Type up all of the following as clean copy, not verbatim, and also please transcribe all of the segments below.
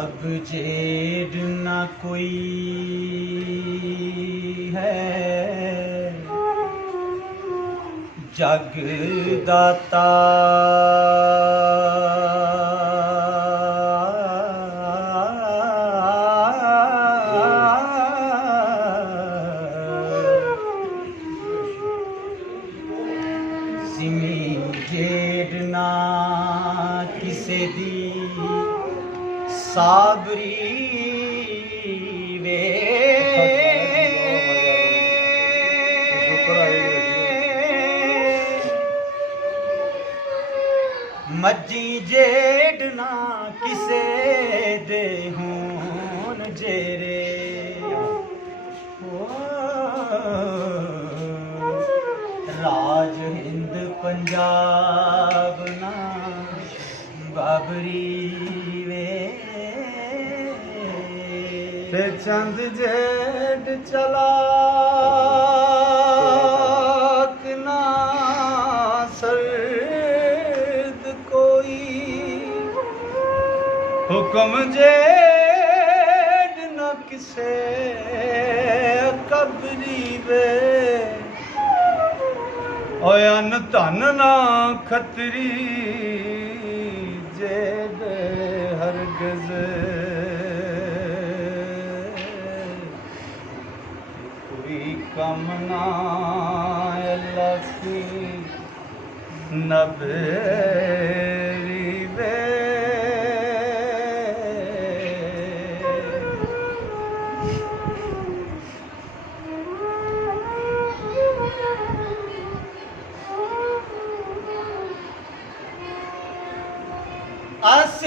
अब जेड ना कोई है जग दाता सिमी जेड ना किसे दी साबरी वे मज्जी जेड ना किसे दे हून जेरे राज हिंद पंजाब ना बाबरी वे ते चंद जेठ चला ना सर्द कोई हुक्म जेठ न किसे कबरी वे ओयन धन ना खतरी जेद हरगज कमना लकी नबेरी वे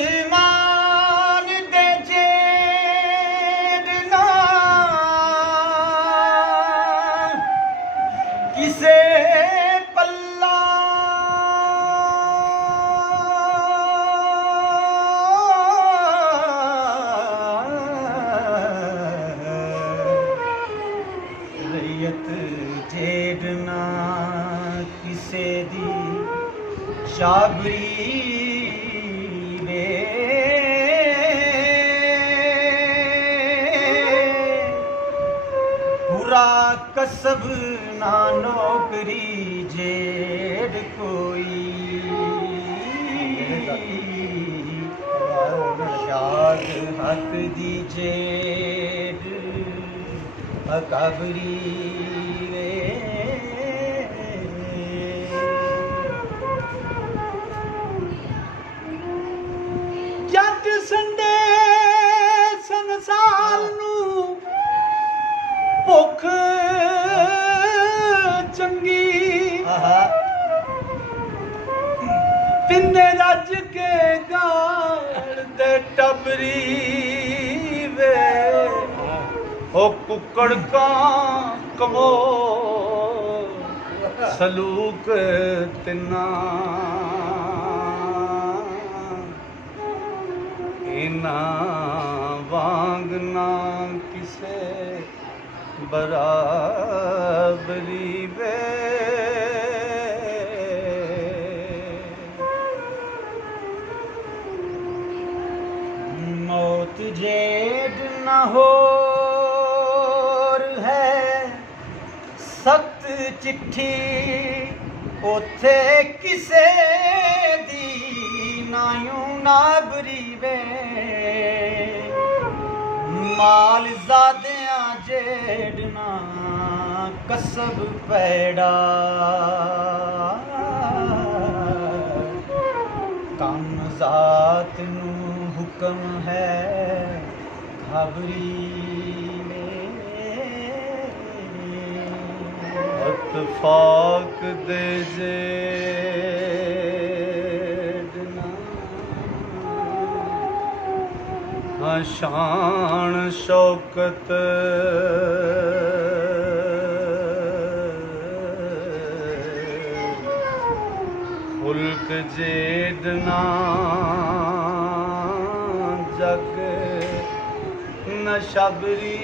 आसमान दे जेड ना किसे पल्ला रैयत जेड ना किसे दी शाबरी कसब ना नौकरी जेड कोई शाद हक the Z अकाबरी way Jatt Sunday संसार नू भुख चंगी तिन्ने रज के गाल दे टबरी वे ओ कुकड़ का कमो सलूक तिन्ना इना वांग ना किसे बराबरी वे मौत जेड न हो है सख्त चिट्ठी ओथे किसे दी नायूं नाबरी वे माल ज़ादियां जेड़ना कसब पैड़ा कम ज़ात नू हुक्म है घबरी इत्तफाक दे जेड़ना शान शौकत खुल्क जेदना जग न शबरी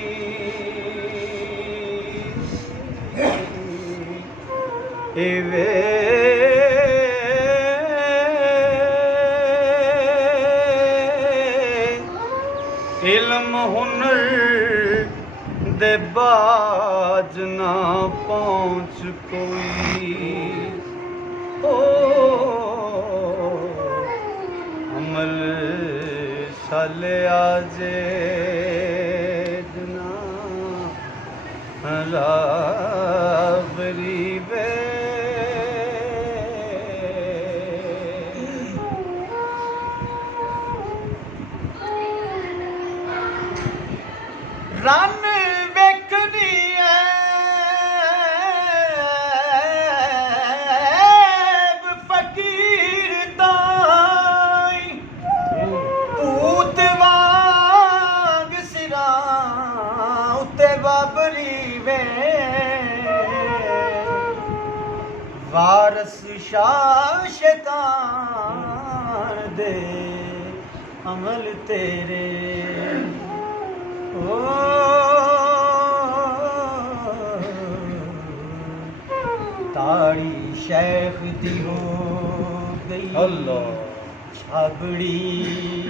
एवे ਹੁਨਰ ਦੇ ਬਾਜ ਨਾ ਪਹੁੰਚ ਕੋਈ ਓ ਅਮਲ ਸਾਲਿਆ ਜੇ ਦਨਾ ਰਾਬਰੀ ਵੇ ਰੰਨ ਵੇਖਦੀ ਐਬ ਫਕੀਰ ਤਾਈ ਭੂਤ ਵਾਂਗ ਸਿਰਾਂ ਉੱਤੇ ਬਾਬਰੀ ਵੇ ਵਾਰਸ ਸ਼ਾਹ ਸ਼ੈਤਾਨ ਦੇ ਅਮਲ ਤੇਰੇ ताड़ी शेख दी हो गई अल्लाह छाबड़ी